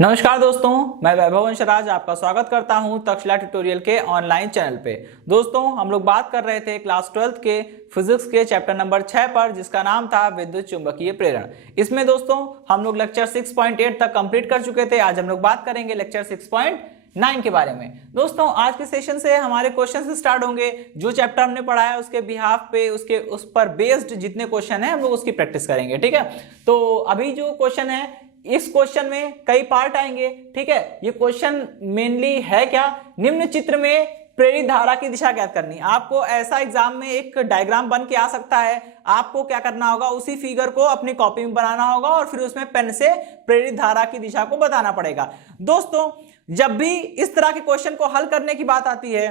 नमस्कार दोस्तों, मैं वैभव वंशराज आपका स्वागत करता हूं तक्षशिला ट्यूटोरियल के ऑनलाइन चैनल पे। दोस्तों, हम लोग बात कर रहे थे क्लास 12th के फिजिक्स के चैप्टर नंबर 6 पर, जिसका नाम था विद्युत चुंबकीय प्रेरण। इसमें दोस्तों हम लोग लेक्चर 6.8 तक कंप्लीट कर चुके थे। आज हम लोग बात करेंगे लेक्चर 6.9 के बारे में। दोस्तों, आज के सेशन से हमारे क्वेश्चन स्टार्ट होंगे। जो चैप्टर हमने पढ़ा है उसके बिहाफ पे, उस पर बेस्ड जितने क्वेश्चन है हम लोग उसकी प्रैक्टिस करेंगे। ठीक है, तो अभी जो क्वेश्चन है, इस क्वेश्चन में कई पार्ट आएंगे। ठीक है, ये क्वेश्चन मेनली है क्या, निम्न चित्र में प्रेरित धारा की दिशा ज्ञात करनी। आपको ऐसा एग्जाम में एक डायग्राम बन के आ सकता है। आपको क्या करना होगा, उसी फिगर को अपनी कॉपी में बनाना होगा और फिर उसमें पेन से प्रेरित धारा की दिशा को बताना पड़ेगा। दोस्तों, जब भी इस तरह के क्वेश्चन को हल करने की बात आती है,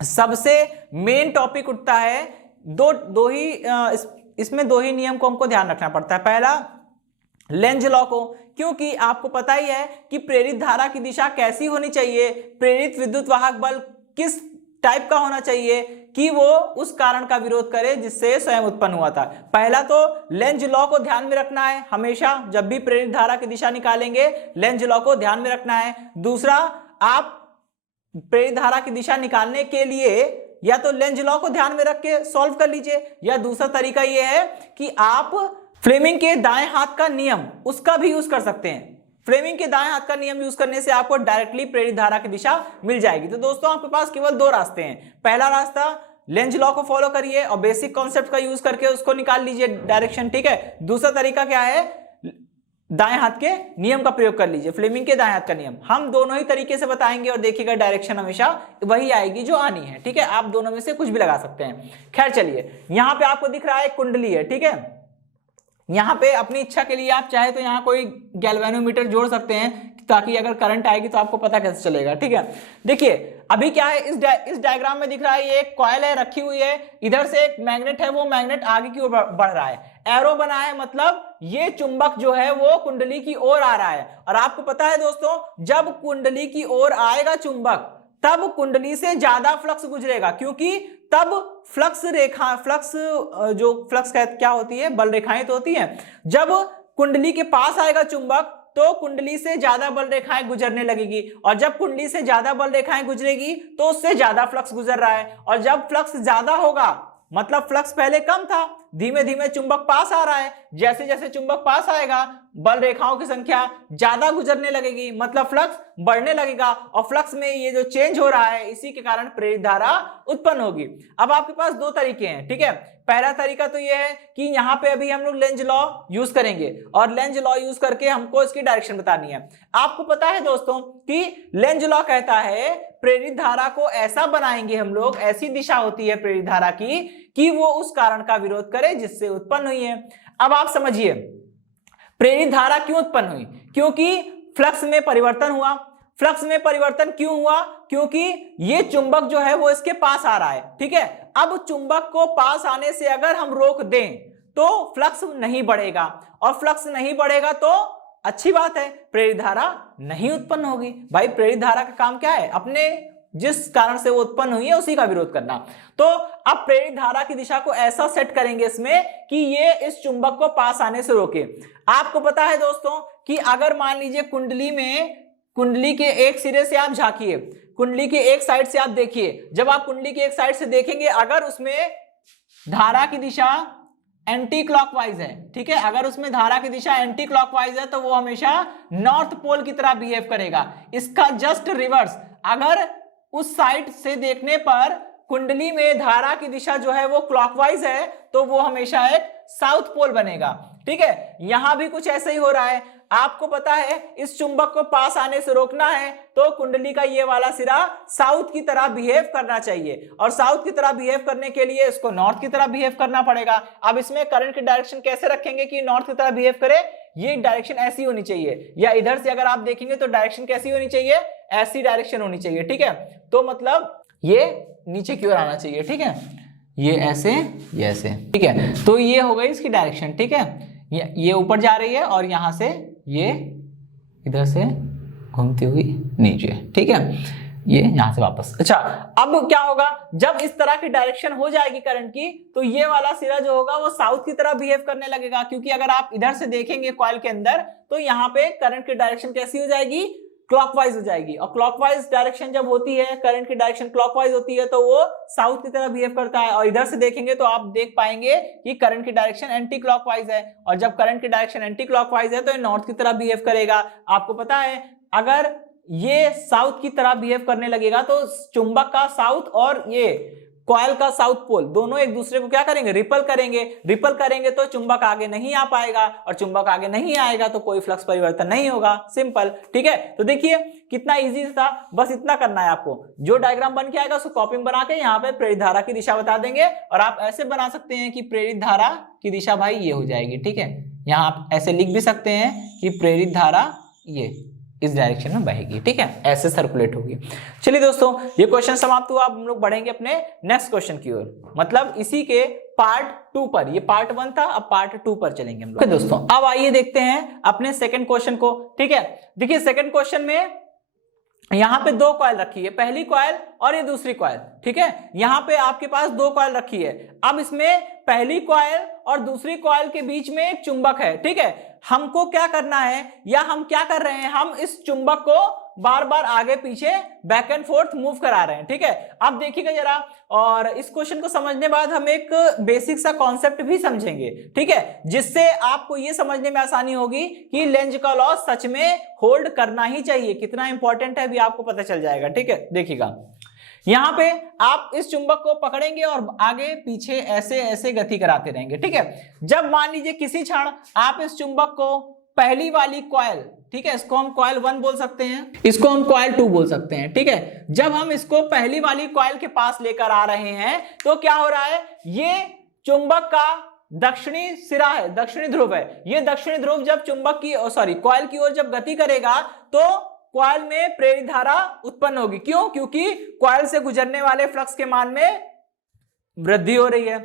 सबसे मेन टॉपिक उठता है इसमें दो ही नियम को हमको ध्यान रखना पड़ता है। पहला, लेंज लॉ को, क्योंकि आपको पता ही है कि प्रेरित धारा की दिशा कैसी होनी चाहिए, प्रेरित विद्युत वाहक बल किस टाइप का होना चाहिए कि वो उस कारण का विरोध करे जिससे स्वयं उत्पन्न हुआ था। पहला तो लेंज लॉ को ध्यान में रखना है, हमेशा जब भी प्रेरित धारा की दिशा निकालेंगे लेंज लॉ को ध्यान में रखना है। दूसरा, आप प्रेरित धारा की दिशा निकालने के लिए या तो लेंज लॉ को ध्यान में रख के सॉल्व कर लीजिए, या दूसरा तरीका यह है कि आप फ्लेमिंग के दाएं हाथ का नियम उसका भी यूज कर सकते हैं। फ्लेमिंग के दाएं हाथ का नियम यूज करने से आपको डायरेक्टली प्रेरित धारा की दिशा मिल जाएगी। तो दोस्तों, आपके पास केवल दो रास्ते हैं। पहला रास्ता, लेंज लॉ को फॉलो करिए और बेसिक कॉन्सेप्ट का यूज करके उसको निकाल लीजिए डायरेक्शन। ठीक है, दूसरा तरीका क्या है, दाएं हाथ के नियम का प्रयोग कर लीजिए, फ्लेमिंग के दाएं हाथ का नियम। हम दोनों ही तरीके से बताएंगे और देखिएगा डायरेक्शन हमेशा वही आएगी जो आनी है। ठीक है, आप दोनों में से कुछ भी लगा सकते हैं। खैर चलिए, यहां पे आपको दिख रहा है कुंडली है। ठीक है, यहां पे अपनी इच्छा के लिए आप चाहे तो यहां कोई गैल्वेनोमीटर जोड़ सकते हैं ताकि अगर करंट आएगी तो आपको पता कैसे चलेगा। ठीक है, देखिए अभी क्या है, इस डायग्राम में दिख रहा है ये एक कॉइल है रखी हुई है, इधर से एक मैग्नेट है, वो मैग्नेट आगे की ओर बढ़ रहा है, एरो बना है, मतलब ये चुंबक जो है वो कुंडली की ओर आ रहा है। और आपको पता है दोस्तों, जब कुंडली की ओर आएगा चुंबक तब कुंडली से ज्यादा फ्लक्स गुजरेगा, क्योंकि तब फ्लक्स क्या होती है, बल रेखाएं तो होती हैं। जब कुंडली के पास आएगा चुंबक तो कुंडली से ज्यादा बल रेखाएं गुजरने लगेगी, और जब कुंडली से ज्यादा बल रेखाएं गुजरेगी तो उससे ज्यादा फ्लक्स गुजर रहा है। और जब फ्लक्स ज्यादा होगा, मतलब फ्लक्स पहले कम था, धीमे धीमे चुंबक पास आ रहा है, जैसे जैसे चुंबक पास आएगा बल रेखाओं की संख्या ज्यादा गुजरने लगेगी, मतलब फ्लक्स बढ़ने लगेगा, और फ्लक्स में ये जो चेंज हो रहा है इसी के कारण प्रेरित धारा उत्पन्न होगी। अब आपके पास दो तरीके हैं। ठीक है, पहला तरीका तो ये है कि यहां पे अभी हम लोग लेंज लॉ यूज करेंगे और लेंज लॉ यूज करके हमको इसकी डायरेक्शन बतानी है। आपको पता है दोस्तों कि लेंज लॉ कहता है प्रेरित धारा को ऐसा बनाएंगे हम लोग, ऐसी दिशा होती है प्रेरित धारा की कि वो उस कारण का विरोध करे जिससे उत्पन्न हुई है। अब आप समझिए, प्रेरित धारा क्यों उत्पन्न हुई, क्योंकि फ्लक्स में परिवर्तन हुआ। फ्लक्स में परिवर्तन क्यों हुआ, क्योंकि ये चुंबक जो है वो इसके पास आ रहा है। ठीक है, अब चुंबक को पास आने से अगर हम रोक दें तो फ्लक्स नहीं बढ़ेगा, और फ्लक्स नहीं बढ़ेगा तो अच्छी बात है, प्रेरित धारा नहीं उत्पन्न होगी। भाई, प्रेरित धारा का काम क्या है, अपने जिस कारण से वो उत्पन्न हुई है उसी का विरोध करना। तो अब प्रेरित धारा की दिशा को ऐसा सेट करेंगे इसमें कि ये इस चुंबक को पास आने से रोके। आपको पता है दोस्तों कि अगर मान लीजिए कुंडली के एक सिरे से आप झांकिए, कुंडली के एक साइड से आप देखिए, जब आप कुंडली के एक साइड से देखेंगे अगर उसमें धारा की दिशा एंटी क्लॉकवाइज है, ठीक है, अगर उसमें धारा की दिशा एंटी क्लॉकवाइज है तो वो हमेशा नॉर्थ पोल की तरह बिहेव करेगा। इसका जस्ट रिवर्स, अगर उस साइड से देखने पर कुंडली में धारा की दिशा जो है वो क्लॉकवाइज है तो वो हमेशा एक साउथ पोल बनेगा। ठीक है, यहां भी कुछ ऐसा ही हो रहा है। आपको पता है इस चुंबक को पास आने से रोकना है तो कुंडली का ये वाला सिरा साउथ की तरह बिहेव करना चाहिए, और साउथ की तरह बिहेव करने के लिए इसको नॉर्थ की तरह बिहेव करना पड़ेगा। अब इसमें करंट की डायरेक्शन कैसे रखेंगे कि नॉर्थ की तरह बिहेव करे, ये डायरेक्शन ऐसी होनी चाहिए, या इधर से अगर आप देखेंगे तो डायरेक्शन कैसी होनी चाहिए, ऐसी डायरेक्शन होनी चाहिए। ठीक है, तो मतलब ये नीचे की ओर आना चाहिए। ठीक है, ये ऐसे, ये ऐसे। ठीक है, तो ये हो गई इसकी डायरेक्शन। ठीक है, ये ऊपर जा रही है और यहां से ये इधर से घूमती हुई नीचे। ठीक है, ये यहां से वापस। अच्छा, अब क्या होगा, जब इस तरह की डायरेक्शन हो जाएगी करंट की, तो ये वाला सिरा जो होगा वो साउथ की तरह बिहेव करने लगेगा, क्योंकि अगर आप इधर से देखेंगे कॉइल के अंदर तो यहाँ पे करंट की डायरेक्शन कैसी हो जाएगी, क्लॉकवाइज हो जाएगी। और क्लॉकवाइज डायरेक्शन जब होती है, करंट की डायरेक्शन क्लॉकवाइज होती है, तो वो साउथ की तरह बिहेव करता है। और इधर से देखेंगे तो आप देख पाएंगे कि करंट की डायरेक्शन एंटी क्लॉकवाइज है, और जब करंट की डायरेक्शन एंटी क्लॉकवाइज है तो ये नॉर्थ की तरह बिहेव करेगा। आपको पता है अगर ये साउथ की तरह बिहेव करने लगेगा तो चुंबक का साउथ और ये कॉइल का साउथ पोल दोनों एक दूसरे को क्या करेंगे, रिपल करेंगे। रिपल करेंगे तो चुंबक आगे नहीं आ पाएगा, और चुंबक आगे नहीं आएगा तो कोई फ्लक्स परिवर्तन नहीं होगा। सिंपल, ठीक है। तो देखिए कितना इजी था, बस इतना करना है आपको। जो डायग्राम बन के आएगा उसको कॉपिंग बना के यहाँ पे प्रेरित धारा की दिशा बता देंगे, और आप ऐसे बना सकते हैं कि प्रेरित धारा की दिशा भाई ये हो जाएगी, ठीक है। यहाँ आप ऐसे लिख भी सकते हैं कि प्रेरित धारा ये इस डायरेक्शन में बहेगी, ठीक है, ऐसे सर्कुलेट होगी। चलिए दोस्तों, ये क्वेश्चन समाप्त हुआ। अब हम लोग बढ़ेंगे अपने नेक्स्ट क्वेश्चन की ओर, मतलब इसी के पार्ट 2 पर। ये पार्ट 1 था, अब पार्ट 2 पर चलेंगे हम लोग। दोस्तों अब आइए देखते हैं अपने सेकंड क्वेश्चन को, ठीक है। देखिए सेकंड क्वेश्चन में यहाँ पे 2 कॉइल रखी है, पहली कॉइल और ये दूसरी कॉइल, ठीक है। यहाँ पे आपके पास 2 कॉइल रखी है। अब इसमें पहली कॉइल और दूसरी कॉइल के बीच में एक चुंबक है, ठीक है। हमको क्या करना है, या हम क्या कर रहे हैं, हम इस चुंबक को बार बार आगे पीछे बैक एंड फोर्थ मूव करा रहे हैं, ठीक है। अब देखिएगा जरा, और इस क्वेश्चन को समझने बाद हम एक बेसिक सा कॉन्सेप्ट भी समझेंगे, ठीक है, जिससे आपको ये समझने में आसानी होगी कि लेंज का लॉ सच में होल्ड करना ही चाहिए, कितना इंपॉर्टेंट है भी आपको पता चल जाएगा, ठीक है। देखिएगा यहां पे आप इस चुंबक को पकड़ेंगे और आगे पीछे ऐसे ऐसे गति कराते रहेंगे, ठीक है। जब मान लीजिए किसी क्षण आप इस चुंबक को पहली वाली कॉइल, ठीक है, इसको हम कॉइल 1 बोल सकते हैं, इसको हम कॉइल 2 बोल सकते हैं, ठीक है। जब हम इसको पहली वाली कॉइल के पास लेकर आ रहे हैं तो क्या हो रहा है, ये चुंबक का दक्षिणी सिरा है, दक्षिणी ध्रुव है। ये दक्षिणी ध्रुव जब चुंबक की कॉइल की ओर जब गति करेगा तो कॉइल में प्रेरित धारा उत्पन्न होगी। क्यों? क्योंकि कॉइल से गुजरने वाले फ्लक्स के मान में वृद्धि हो रही है।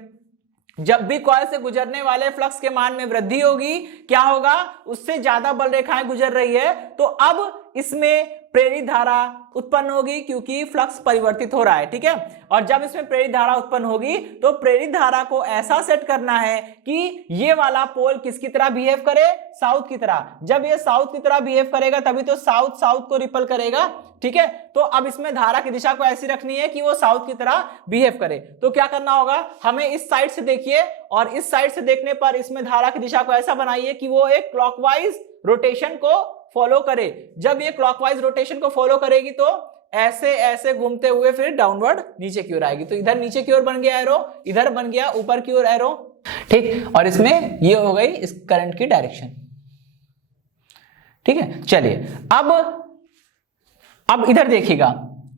जब भी कॉइल से गुजरने वाले फ्लक्स के मान में वृद्धि होगी, क्या होगा, उससे ज्यादा बल रेखाएं गुजर रही है, तो अब इसमें प्रेरित धारा उत्पन्न होगी, क्योंकि फ्लक्स परिवर्तित हो रहा है, ठीक है। और जब इसमें प्रेरित धारा उत्पन्न होगी तो प्रेरित धारा को ऐसा सेट करना है कि ये वाला पोल किसकी तरह बिहेव करे, साउथ की तरह। जब ये साउथ की तरह बिहेव करेगा तभी तो साउथ साउथ को रिपल करेगा, ठीक है। तो अब इसमें धारा की दिशा को ऐसी रखनी है कि वो साउथ की तरह बिहेव करे। तो क्या करना होगा, हमें इस साइड से देखिए, और इस साइड से देखने पर इसमें धारा की दिशा को ऐसा बनाइए कि वो एक क्लॉकवाइज रोटेशन को फॉलो करे। जब ये क्लॉकवाइज रोटेशन को फॉलो करेगी तो ऐसे ऐसे घूमते हुए फिर डाउनवर्ड नीचे की ओर आएगी। तो इधर नीचे की ओर बन गया एरो, इधर बन गया ऊपर की ओर एरो, ठीक। और इसमें ये हो गई इस करंट की डायरेक्शन, ठीक है। चलिए अब इधर देखिएगा,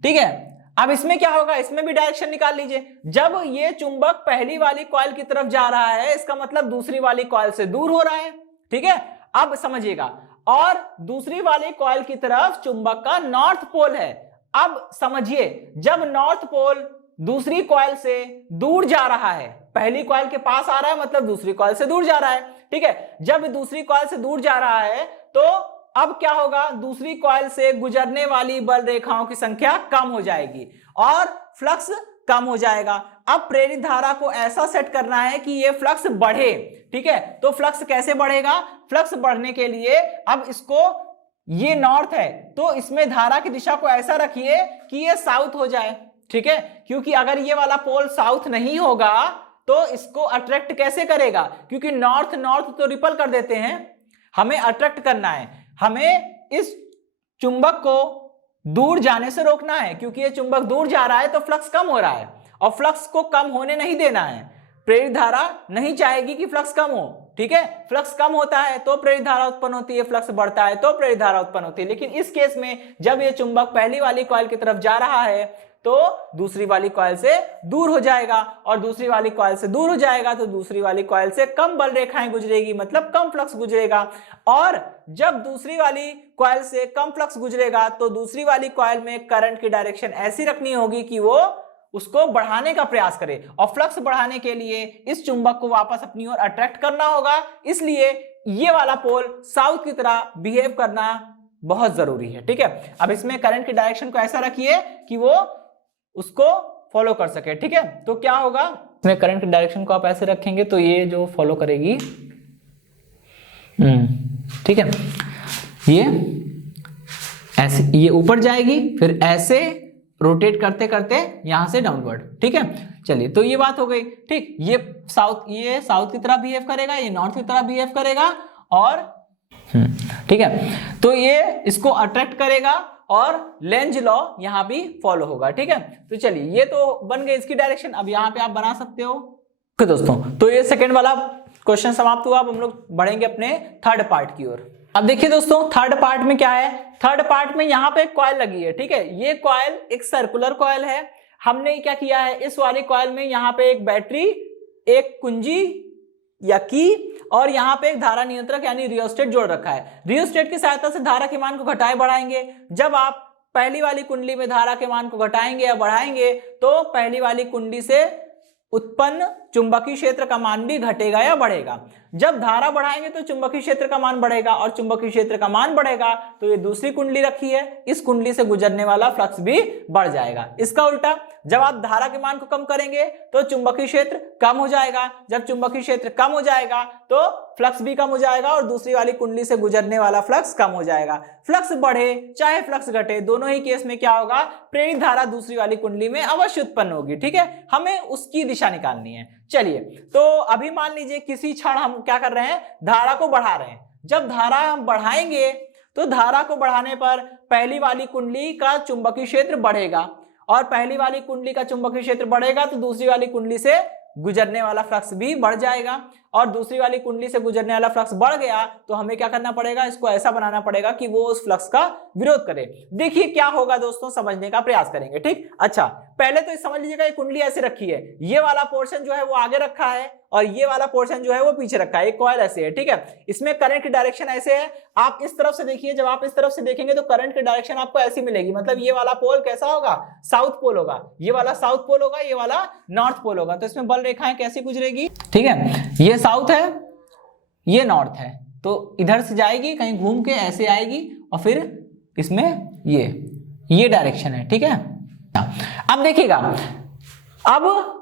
ठीक है। अब इसमें क्या होगा, इसमें भी डायरेक्शन निकाल लीजिए। जब ये चुंबक पहली वाली कॉइल की तरफ जा रहा है, इसका मतलब दूसरी वाली कॉइल से दूर हो रहा है, ठीक है। अब समझिएगा, और दूसरी वाली कॉइल की तरफ चुंबक का नॉर्थ पोल है। अब समझिए, जब नॉर्थ पोल दूसरी कॉइल से दूर जा रहा है, पहली कॉइल के पास आ रहा है मतलब दूसरी कॉइल से दूर जा रहा है, ठीक है। जब दूसरी कॉइल से दूर जा रहा है तो अब क्या होगा, दूसरी कॉइल से गुजरने वाली बल रेखाओं की संख्या कम हो जाएगी और फ्लक्स कम हो जाएगा। अब प्रेरित धारा को ऐसा सेट करना है कि ये फ्लक्स बढ़े, ठीक है। तो फ्लक्स कैसे बढ़ेगा, फ्लक्स बढ़ने के लिए अब इसको, ये नॉर्थ है तो इसमें धारा की दिशा को ऐसा रखिए कि ये साउथ हो जाए, ठीक है। क्योंकि अगर ये वाला पोल साउथ नहीं होगा तो इसको अट्रैक्ट कैसे करेगा, क्योंकि नॉर्थ नॉर्थ तो रिपल कर देते हैं, हमें अट्रैक्ट करना है, हमें इस चुंबक को दूर जाने से रोकना है। क्योंकि ये चुंबक दूर जा रहा है तो फ्लक्स कम हो रहा है, और फ्लक्स को कम होने नहीं देना है। प्रेरित धारा नहीं चाहेगी कि फ्लक्स कम हो, ठीक है। फ्लक्स कम होता है तो प्रेरित धारा उत्पन्न होती है, फ्लक्स बढ़ता है तो प्रेरित धारा उत्पन्न होती है। लेकिन इस केस में जब ये चुंबक पहली वाली कॉइल की तरफ जा रहा है तो दूसरी वाली कॉइल से दूर हो जाएगा, और दूसरी वाली कॉइल से दूर हो जाएगा तो दूसरी वाली कॉइल से कम बल रेखाएं गुजरेगी, मतलब कम फ्लक्स गुजरेगा। और जब दूसरी वाली कॉइल से कम फ्लक्स गुजरेगा तो दूसरी वाली कॉइल में करंट की डायरेक्शन ऐसी रखनी होगी कि वो उसको बढ़ाने का प्रयास करे, और फ्लक्स बढ़ाने के लिए इस चुंबक को वापस अपनी ओर अट्रैक्ट करना होगा। इसलिए ये वाला पोल साउथ की तरह बिहेव करना बहुत जरूरी है। ठीक है, अब इसमें करंट की डायरेक्शन को ऐसा रखिए कि वो उसको फॉलो कर सके। ठीक है, तो क्या होगा, इसमें करंट की डायरेक्शन को आप ऐसे रखेंगे तो ये जो फॉलो करेगी, ठीक है, ये ऐसे, ये ऊपर जाएगी, फिर ऐसे रोटेट करते करते यहां से डाउनवर्ड। ठीक है, चलिए, तो ये बात हो गई। ठीक, ये साउथ की तरफ बिहेव करेगा, ये नॉर्थ की तरफ बिहेव करेगा, और ठीक है, तो ये इसको अट्रैक्ट करेगा और लेंज लॉ यहां भी फॉलो होगा। ठीक है, तो चलिए, ये तो बन गई इसकी डायरेक्शन। अब यहां पे आप बना सकते हो। तो दोस्तों, तो ये सेकंड वाला क्वेश्चन समाप्त हुआ। अब हम लोग बढ़ेंगे अपने थर्ड पार्ट की ओर। अब देखिए दोस्तों, थर्ड पार्ट में क्या है, थर्ड पार्ट में यहाँ पे एक कॉइल लगी है। ठीक है, ये कॉइल एक सर्कुलर कॉइल है। हमने क्या किया है, इस वाली कॉइल में यहाँ पे एक बैटरी, एक कुंजी या की, और यहाँ पे एक धारा नियंत्रक यानी रियोस्टेट जोड़ रखा है। रियोस्टेट की सहायता से धारा के मान को घटाए बढ़ाएंगे। जब आप पहली वाली कुंडली में धारा के मान को घटाएंगे या बढ़ाएंगे तो पहली वाली कुंडली से उत्पन्न चुंबकीय क्षेत्र का मान भी घटेगा या बढ़ेगा। जब धारा बढ़ाएंगे तो चुंबकीय क्षेत्र का मान बढ़ेगा, और चुंबकीय क्षेत्र का मान बढ़ेगा तो ये दूसरी कुंडली रखी है, इस कुंडली से गुजरने वाला फ्लक्स भी बढ़ जाएगा। इसका उल्टा, जब आप धारा के मान को कम करेंगे तो चुंबकीय क्षेत्र कम हो जाएगा। जब चुंबकीय क्षेत्र कम हो जाएगा तो फ्लक्स भी कम हो जाएगा और दूसरी वाली कुंडली से गुजरने वाला फ्लक्स कम हो जाएगा। फ्लक्स बढ़े चाहे फ्लक्स घटे, दोनों ही केस में क्या होगा, प्रेरित धारा दूसरी वाली कुंडली में अवश्य उत्पन्न होगी। ठीक है, हमें उसकी दिशा निकालनी है। चलिए, तो अभी मान लीजिए किसी क्षण हम क्या कर रहे हैं, धारा को बढ़ा रहे हैं। जब धारा हम बढ़ाएंगे तो धारा को बढ़ाने पर पहली वाली कुंडली का चुंबकीय क्षेत्र बढ़ेगा, और पहली वाली कुंडली का चुंबकीय क्षेत्र बढ़ेगा तो दूसरी वाली कुंडली से गुजरने वाला फ्लक्स भी बढ़ जाएगा, और दूसरी वाली कुंडली से गुजरने वाला फ्लक्स बढ़ गया तो हमें क्या करना पड़ेगा, इसको ऐसा बनाना पड़ेगा कि वो उस फ्लक्स का विरोध करे। देखिए क्या होगा दोस्तों, समझने का प्रयास करेंगे। ठीक, अच्छा, पहले तो समझ लीजिएगा, ये कुंडली ऐसे रखी है, ये वाला पोर्शन जो है वो आगे रखा है और ये वाला पोर्शन जो है वो पीछे रखा है। एक कॉइल ऐसे है। ठीक है, इसमें करंट की डायरेक्शन ऐसे है। आप इस तरफ से देखिए, जब आप इस तरफ से देखेंगे तो करंट की डायरेक्शन आपको ऐसी मिलेगी। मतलब ये वाला पोल कैसा होगा, साउथ पोल होगा, ये वाला साउथ पोल होगा, ये वाला नॉर्थ पोल होगा। तो इसमें बल रेखाएं कैसी गुजरेगी, ठीक है, ये साउथ है, ये नॉर्थ है, तो इधर से जाएगी, कहीं घूम के ऐसे आएगी, और फिर इसमें ये डायरेक्शन है। ठीक है, अब देखिएगा, अब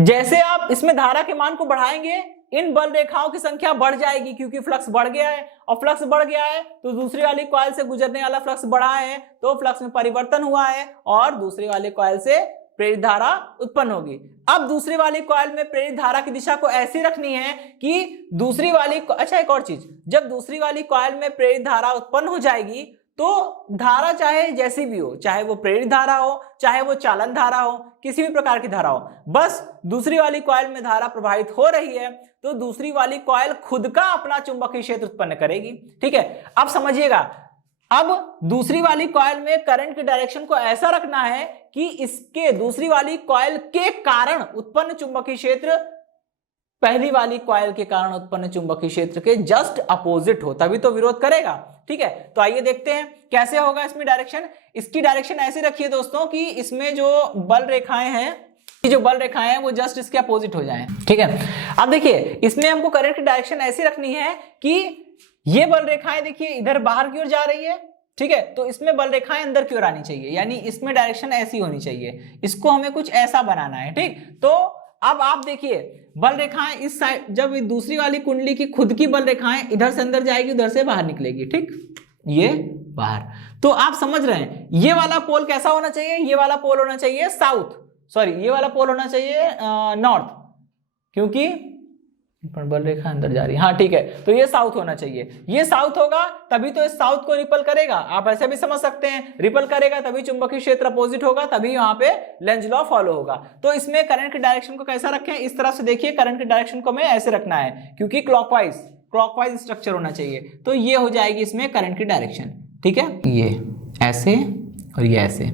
जैसे आप इसमें धारा के मान को बढ़ाएंगे, इन बल रेखाओं की संख्या बढ़ जाएगी, क्योंकि फ्लक्स बढ़ गया है, और फ्लक्स बढ़ गया है तो दूसरी वाली कॉइल से गुजरने वाला फ्लक्स बढ़ा है, तो फ्लक्स में परिवर्तन हुआ है और दूसरी वाली कॉइल से प्रेरित धारा उत्पन्न होगी। अब दूसरी वाली कॉइल में प्रेरित धारा की दिशा को ऐसी रखनी है कि दूसरी वाली, अच्छा एक और चीज, जब दूसरी वाली कॉइल में प्रेरित धारा उत्पन्न हो जाएगी तो धारा चाहे जैसी भी हो, चाहे वो प्रेरित धारा हो, चाहे वो चालन धारा हो, किसी भी प्रकार की धारा हो, बस दूसरी वाली कॉइल में धारा प्रवाहित हो रही है तो दूसरी वाली कॉइल खुद का अपना चुंबकीय क्षेत्र उत्पन्न करेगी। ठीक है, अब समझिएगा, अब दूसरी वाली कॉइल में करंट की डायरेक्शन को ऐसा रखना है कि इसके दूसरी वाली कॉइल के कारण उत्पन्न चुंबकीय क्षेत्र पहली वाली कॉइल के कारण उत्पन्न चुंबकीय क्षेत्र के जस्ट अपोजिट हो, तभी तो विरोध करेगा। ठीक है, तो आइए देखते हैं कैसे होगा इसमें डायरेक्शन। इसकी डायरेक्शन ऐसे रखिए दोस्तों कि इसमें जो बल रेखाएं हैं वो जस्ट इसके अपोजिट हो जाएं। ठीक है, अब देखिए, इसमें हमको करंट की डायरेक्शन ऐसी रखनी है कि ये बल रेखाएं देखिए इधर बाहर की ओर जा रही है। ठीक है, तो इसमें बल रेखाएं अंदर की ओर आनी चाहिए, यानी इसमें डायरेक्शन ऐसी होनी चाहिए। इसको हमें कुछ ऐसा बनाना है। ठीक, तो अब आप देखिए, बल रेखाएं इस साइड, जब दूसरी वाली कुंडली की खुद की बल रेखाएं इधर से अंदर जाएगी, उधर से बाहर निकलेगी। ठीक, ये बाहर, तो आप समझ रहे हैं ये वाला पोल कैसा होना चाहिए, ये वाला पोल होना चाहिए साउथ, सॉरी ये वाला पोल होना चाहिए नॉर्थ, क्योंकि बल रेखा अंदर जा रही है। हाँ ठीक है, तो ये साउथ होना चाहिए, ये साउथ होगा तभी तो इस साउथ को रिपल करेगा। आप ऐसे भी समझ सकते हैं, रिपल करेगा तभी चुंबकीय क्षेत्र अपोजिट होगा, तभी यहाँ पे लेंज लॉ फॉलो होगा। तो इसमें करंट की डायरेक्शन को कैसा रखें, इस तरह से देखिए, करंट की डायरेक्शन को हमें ऐसे रखना है, क्योंकि क्लॉकवाइज स्ट्रक्चर होना चाहिए। तो ये हो जाएगी इसमें करंट की डायरेक्शन। ठीक है, ये ऐसे और ये ऐसे।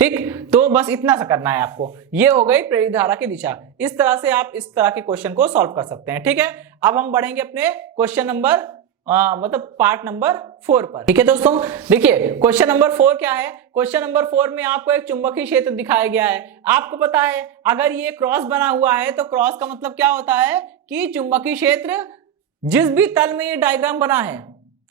ठीक, तो बस इतना सा करना है आपको। ये हो गई प्रेरित धारा की दिशा। इस तरह से आप इस तरह के क्वेश्चन को सॉल्व कर सकते हैं। ठीक है, अब हम बढ़ेंगे अपने क्वेश्चन नंबर मतलब पार्ट नंबर 4 पर। ठीक है दोस्तों, देखिए क्वेश्चन नंबर 4 क्या है। क्वेश्चन नंबर 4 में आपको एक चुंबकीय क्षेत्र दिखाया गया है। आपको पता है अगर ये क्रॉस बना हुआ है तो क्रॉस का मतलब क्या होता है कि चुंबकीय क्षेत्र जिस भी तल में ये डायग्राम बना है,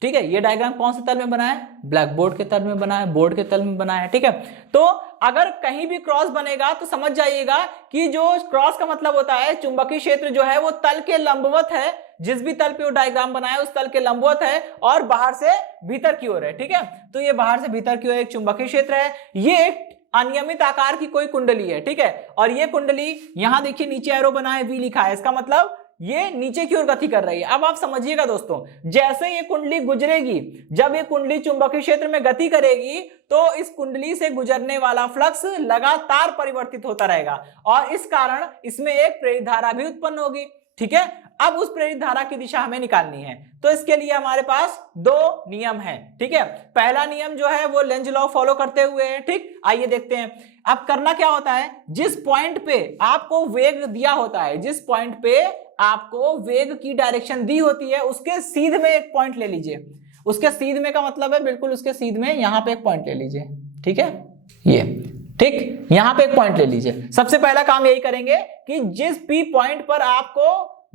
ठीक है, ये डायग्राम कौन से तल में बना है, ब्लैक बोर्ड के तल में बना है, बोर्ड के तल में बना है। ठीक है, तो अगर कहीं भी क्रॉस बनेगा तो समझ जाइएगा कि जो क्रॉस का मतलब होता है चुंबकीय क्षेत्र जो है वो तल के लंबवत है, जिस भी तल पे वो डायग्राम बनाया उस तल के लंबवत है और बाहर से भीतर की ओर है। ठीक है, तो ये बाहर से भीतर की ओर एक चुंबकीय क्षेत्र है, ये एक अनियमित आकार की कोई कुंडली है। ठीक है, और ये कुंडली यहां देखिए नीचे एरो बना है, वी लिखा है, इसका मतलब ये नीचे की ओर गति कर रही है। अब आप समझिएगा दोस्तों, जैसे ये कुंडली गुजरेगी, जब ये कुंडली चुंबकीय क्षेत्र में गति करेगी तो इस कुंडली से गुजरने वाला फ्लक्स लगातार परिवर्तित होता रहेगा और इस कारण इसमें एक प्रेरित धारा भी उत्पन्न होगी। ठीक है, अब उस प्रेरित धारा की दिशा हमें निकालनी है, तो इसके लिए हमारे पास दो नियम हैं। ठीक है, पहला नियम जो है वो लेंज लॉ फॉलो करते हुए है। ठीक, आइए देखते हैं। अब करना क्या होता है, जिस पॉइंट पे आपको वेग दिया होता है, जिस पॉइंट पे आपको वेग की डायरेक्शन दी होती है उसके सीध में एक पॉइंट ले लीजिए। उसके सीध में का मतलब है बिल्कुल उसके सीध में यहां पे एक पॉइंट ले लीजिए। ठीक है, ये ठीक, यहां पे एक पॉइंट ले लीजिए। सबसे पहला काम यही करेंगे कि जिस भी पॉइंट पर आपको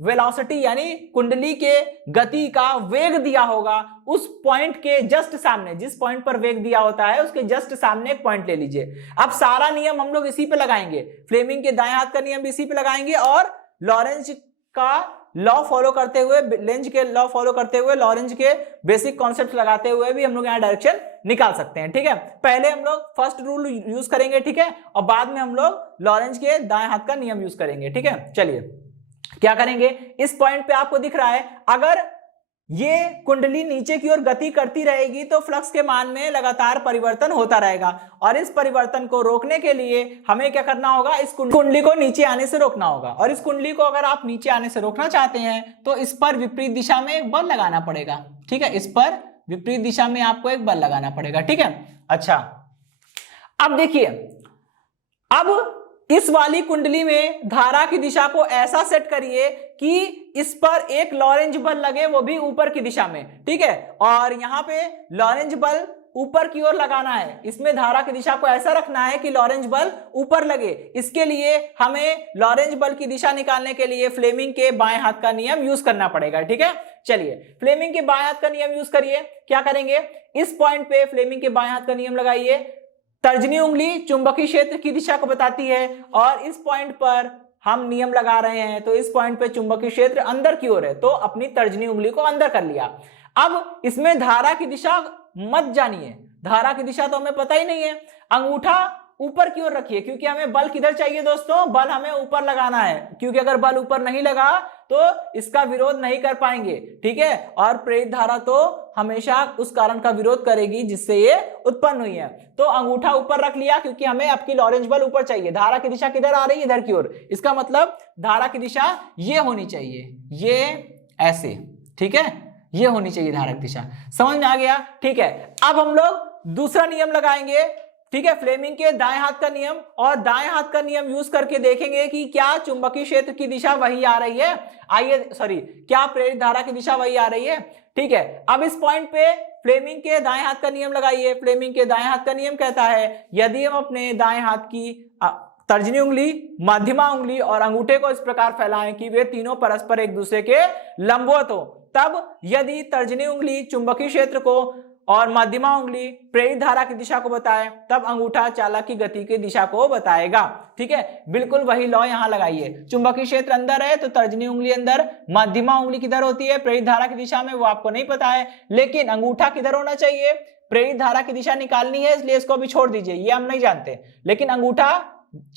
वेलोसिटी यानी कुंडली के गति का वेग दिया होगा उस पॉइंट के जस्ट सामने, जिस पॉइंट पर वेग दिया होता है उसके जस्ट सामने एक पॉइंट ले लीजिए। अब सारा नियम हम लोग इसी पे लगाएंगे, फ्लेमिंग के दाएं हाथ का नियम भी इसी पे लगाएंगे और लॉरेंज का लॉ फॉलो करते हुए, लेंज के लॉ फॉलो करते हुए, लॉरेंज के बेसिक कॉन्सेप्ट लगाते हुए भी हम लोग यहाँ डायरेक्शन निकाल सकते हैं। ठीक है, पहले हम लोग फर्स्ट रूल यूज करेंगे। ठीक है, और बाद में हम लोग लॉरेंज के दाएं हाथ का नियम यूज करेंगे। ठीक है, चलिए क्या करेंगे, इस पॉइंट पे आपको दिख रहा है अगर ये कुंडली नीचे की ओर गति करती रहेगी तो फ्लक्स के मान में लगातार परिवर्तन होता रहेगा और इस परिवर्तन को रोकने के लिए हमें क्या करना होगा, इस कुंडली को नीचे आने से रोकना होगा। और इस कुंडली को अगर आप नीचे आने से रोकना चाहते हैं तो इस पर विपरीत दिशा में एक बल लगाना पड़ेगा। ठीक है, इस पर विपरीत दिशा में आपको एक बल लगाना पड़ेगा। ठीक है, अच्छा अब देखिए, अब इस वाली कुंडली में धारा की दिशा को ऐसा सेट करिए कि इस पर एक लॉरेंज बल लगे, वो भी ऊपर की दिशा में। ठीक है, और यहां पे लॉरेंज बल ऊपर की ओर लगाना है, इसमें धारा की दिशा को ऐसा रखना है कि लॉरेंज बल ऊपर लगे। इसके लिए हमें लॉरेंज बल की दिशा निकालने के लिए फ्लेमिंग के बाएं हाथ का नियम यूज करना पड़ेगा। ठीक है, चलिए फ्लेमिंग के बाएं हाथ का नियम यूज करिए। क्या करेंगे, इस पॉइंट पे फ्लेमिंग के बाएं हाथ का नियम लगाइए। तर्जनी उंगली चुंबकीय क्षेत्र की दिशा को बताती है और इस पॉइंट पर हम नियम लगा रहे हैं, तो इस पॉइंट पे चुंबकीय क्षेत्र अंदर की ओर है, तो अपनी तर्जनी उंगली को अंदर कर लिया। अब इसमें धारा की दिशा मत जानिए, धारा की दिशा तो हमें पता ही नहीं है। अंगूठा ऊपर की ओर रखिए क्योंकि हमें बल किधर चाहिए दोस्तों, बल हमें ऊपर लगाना है, क्योंकि अगर बल ऊपर नहीं लगा तो इसका विरोध नहीं कर पाएंगे। ठीक है, और प्रेरित धारा तो हमेशा उस कारण का विरोध करेगी जिससे ये उत्पन्न हुई है। तो अंगूठा ऊपर रख लिया क्योंकि हमें आपकी लॉरेंज बल ऊपर चाहिए। धारा की दिशा किधर आ रही है, इधर की ओर, इसका मतलब धारा की दिशा ये होनी चाहिए, ये ऐसे। ठीक है, ये होनी चाहिए धारा की दिशा, समझ में आ गया। ठीक है, अब हम लोग दूसरा नियम लगाएंगे। ठीक है, फ्लेमिंग के दाएं हाथ का नियम, और दाएं हाथ का नियम यूज करके देखेंगे कि क्या चुंबकीय क्षेत्र की दिशा वही आ रही है, क्या प्रेरित धारा की दिशा वही आ रही है। ठीक है, अब इस पॉइंट पे फ्लेमिंग के दाएं हाथ का नियम लगाइए। फ्लेमिंग के दाएं हाथ का नियम कहता है यदि हम अपने दाएं हाथ की तर्जनी उंगली, मध्यमा उंगली और अंगूठे को इस प्रकार फैलाएं कि वे तीनों परस्पर एक दूसरे के लंबवत हो, तब यदि तर्जनी उंगली चुंबकीय क्षेत्र को और मध्यमा उंगली प्रेरित धारा की दिशा को बताए, तब अंगूठा चालक की गति की दिशा को बताएगा। ठीक है, बिल्कुल वही लॉ यहां लगाइए। चुंबकीय क्षेत्र अंदर है तो तर्जनी उंगली अंदर, मध्यमा उंगली किधर होती है प्रेरित धारा की दिशा में, वो आपको नहीं पता है, लेकिन अंगूठा किधर होना चाहिए, प्रेरित धारा की दिशा निकालनी है, इसलिए इसको भी छोड़ दीजिए, ये हम नहीं जानते। लेकिन अंगूठा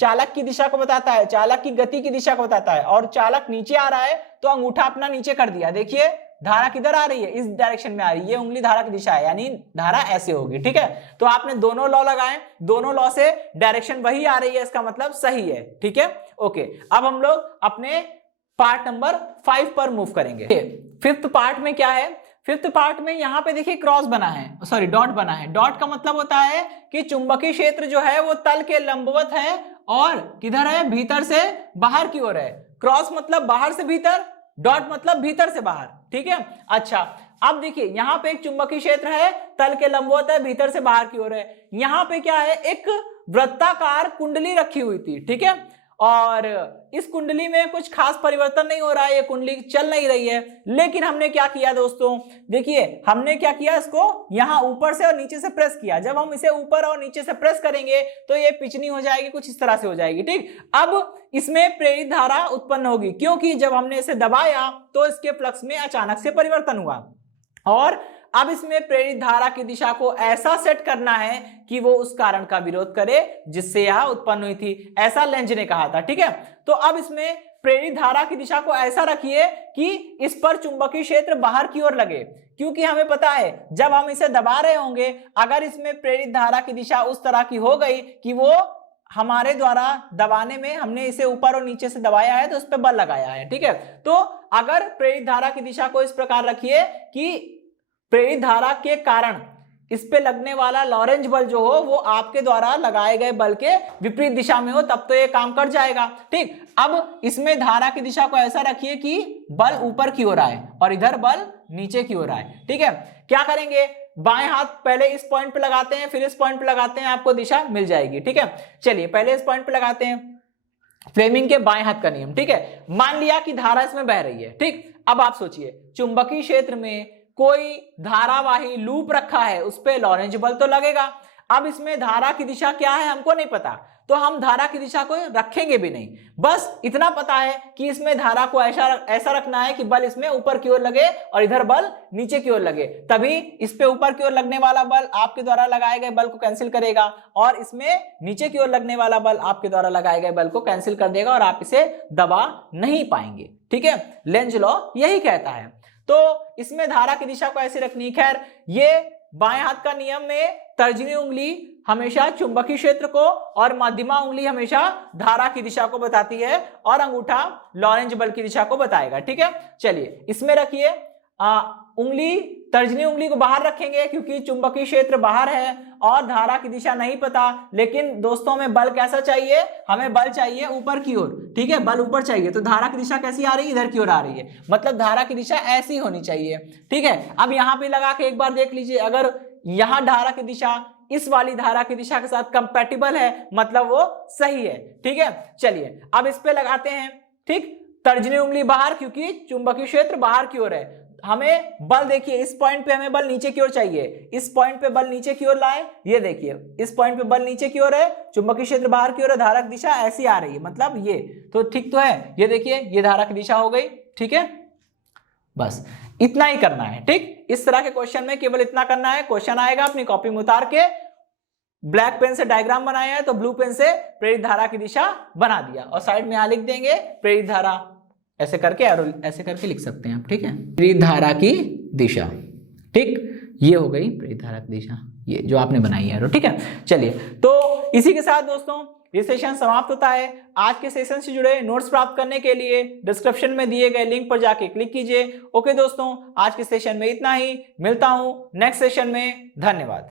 चालक की दिशा को बताता है, चालक की गति की दिशा को बताता है, और चालक नीचे आ रहा है तो अंगूठा अपना नीचे कर दिया। देखिए धारा किधर आ रही है, इस डायरेक्शन में आ रही है, ये उंगली धारा की दिशा है, यानी धारा ऐसे होगी। ठीक है, तो आपने दोनों लॉ लगाए, दोनों लॉ से डायरेक्शन वही आ रही है, इसका मतलब सही है। ठीक है, ओके, अब हम लोग अपने पार्ट नंबर 5 पर मूव करेंगे। फिफ्थ पार्ट में क्या है, फिफ्थ पार्ट में यहाँ पे देखिए क्रॉस बना है, सॉरी डॉट बना है। डॉट का मतलब होता है कि चुंबकीय क्षेत्र जो है वो तल के लंबवत है और किधर है, भीतर से बाहर की ओर है। क्रॉस मतलब बाहर से भीतर, डॉट मतलब भीतर से बाहर। ठीक है, अच्छा अब देखिए यहाँ पे एक चुंबकीय क्षेत्र है, तल के लंबवत है, भीतर से बाहर की ओर है। यहाँ पे क्या है, एक वृत्ताकार कुंडली रखी हुई थी। ठीक है, और इस कुंडली में कुछ खास परिवर्तन नहीं हो रहा है, ये कुंडली चल नहीं रही है। लेकिन हमने क्या किया दोस्तों, देखिए हमने क्या किया, इसको यहां ऊपर से और नीचे से प्रेस किया। जब हम इसे ऊपर और नीचे से प्रेस करेंगे तो ये पिछनी हो जाएगी, कुछ इस तरह से हो जाएगी। ठीक, अब इसमें प्रेरित धारा उत्पन्न होगी, क्योंकि जब हमने इसे दबाया तो इसके फ्लक्स में अचानक से परिवर्तन हुआ। और अब इसमें प्रेरित धारा की दिशा को ऐसा सेट करना है कि वो उस कारण का विरोध करे जिससे यह उत्पन्न हुई थी, ऐसा लेंज ने कहा था। ठीक है, तो अब इसमें प्रेरित धारा की दिशा को ऐसा रखिए कि इस पर चुंबकीय क्षेत्र बाहर की ओर लगे, क्योंकि हमें पता है जब हम इसे दबा रहे होंगे, अगर इसमें प्रेरित धारा की दिशा उस तरह की हो गई कि वो हमारे द्वारा दबाने में, हमने इसे ऊपर और नीचे से दबाया है तो उस पर बल लगाया है। ठीक है, तो अगर प्रेरित धारा की दिशा को इस प्रकार रखिए कि प्रेरित धारा के कारण इस पे लगने वाला लॉरेंज बल जो हो वो आपके द्वारा लगाए गए बल के विपरीत दिशा में हो, तब तो ये काम कर जाएगा। ठीक, अब इसमें धारा की दिशा को ऐसा रखिए कि बल ऊपर की ओर आए और इधर बल नीचे की ओर आए। ठीक है, क्या करेंगे, बाएं हाथ पहले इस पॉइंट पे लगाते हैं, फिर इस पॉइंट पे लगाते हैं, आपको दिशा मिल जाएगी। ठीक है, चलिए पहले इस पॉइंट पे लगाते हैं, फ्लेमिंग के बाएं हाथ का नियम। ठीक है, मान लिया कि धारा इसमें बह रही है। ठीक, अब आप सोचिए चुंबकीय क्षेत्र में कोई धारावाही लूप रखा है, उस पे लॉरेंज बल तो लगेगा। अब इसमें धारा की दिशा क्या है हमको नहीं पता, तो हम धारा की दिशा को रखेंगे भी नहीं। बस इतना पता है कि इसमें धारा को ऐसा रखना है कि बल इसमें ऊपर की ओर लगे और इधर बल नीचे की ओर लगे, तभी इस पे ऊपर की ओर लगने वाला बल आपके द्वारा लगाए गए बल को कैंसिल करेगा और इसमें नीचे की ओर लगने वाला बल आपके द्वारा लगाए गए बल को कैंसिल कर देगा और आप इसे दबा नहीं पाएंगे। ठीक है, लेंज लॉ यही कहता है। तो इसमें धारा की दिशा को ऐसे रखनी। खैर, ये बाएं हाथ का नियम में तर्जनी उंगली हमेशा चुंबकीय क्षेत्र को और मध्यमा उंगली हमेशा धारा की दिशा को बताती है और अंगूठा लॉरेंज बल की दिशा को बताएगा। ठीक है, चलिए इसमें रखिए उंगली, तर्जनी उंगली को बाहर रखेंगे क्योंकि चुंबकीय क्षेत्र बाहर है और धारा की दिशा नहीं पता। लेकिन दोस्तों हमें बल कैसा चाहिए, हमें बल चाहिए ऊपर की ओर। ठीक है, बल ऊपर चाहिए, तो धारा की दिशा कैसी आ रही है, इधर की ओर आ रही है, मतलब धारा की दिशा ऐसी होनी चाहिए। ठीक है, अब यहां पे लगा के एक बार देख लीजिए, अगर यहां धारा की दिशा इस वाली धारा की दिशा के साथ कंपैटिबल है, मतलब वो सही है। ठीक है, चलिए अब इस पे लगाते हैं। ठीक, तर्जनी उंगली बाहर क्योंकि चुंबकीय क्षेत्र बाहर की ओर है। हमें बल देखिए, इस पॉइंट पे हमें बल नीचे की ओर चाहिए, इस पॉइंट पे बल नीचे की ओर लाए, ये देखिए इस पॉइंट पे बल नीचे की ओर है, चुंबकीय क्षेत्र बाहर की ओर है, धारा की दिशा ऐसी आ रही है, मतलब ये तो ठीक तो है। ये देखिए ये धारा की दिशा हो गई। ठीक है, बस इतना ही करना है। ठीक, इस तरह के क्वेश्चन में केवल इतना करना है। क्वेश्चन आएगा, अपनी कॉपी में उतार के ब्लैक पेन से डायग्राम बनाया है तो ब्लू पेन से प्रेरित धारा की दिशा बना दिया और साइड में यहां लिख देंगे प्रेरित धारा, ऐसे करके ऐसे करके लिख सकते हैं आप। ठीक है, प्रेरित धारा की दिशा। ठीक, ये हो गई प्रेरित धारा की दिशा, ये जो आपने बनाई है। ठीक है, चलिए तो इसी के साथ दोस्तों ये सेशन समाप्त होता है। आज के सेशन से जुड़े नोट्स प्राप्त करने के लिए डिस्क्रिप्शन में दिए गए लिंक पर जाके क्लिक कीजिए। ओके दोस्तों, आज के सेशन में इतना ही, मिलता हूं नेक्स्ट सेशन में। धन्यवाद।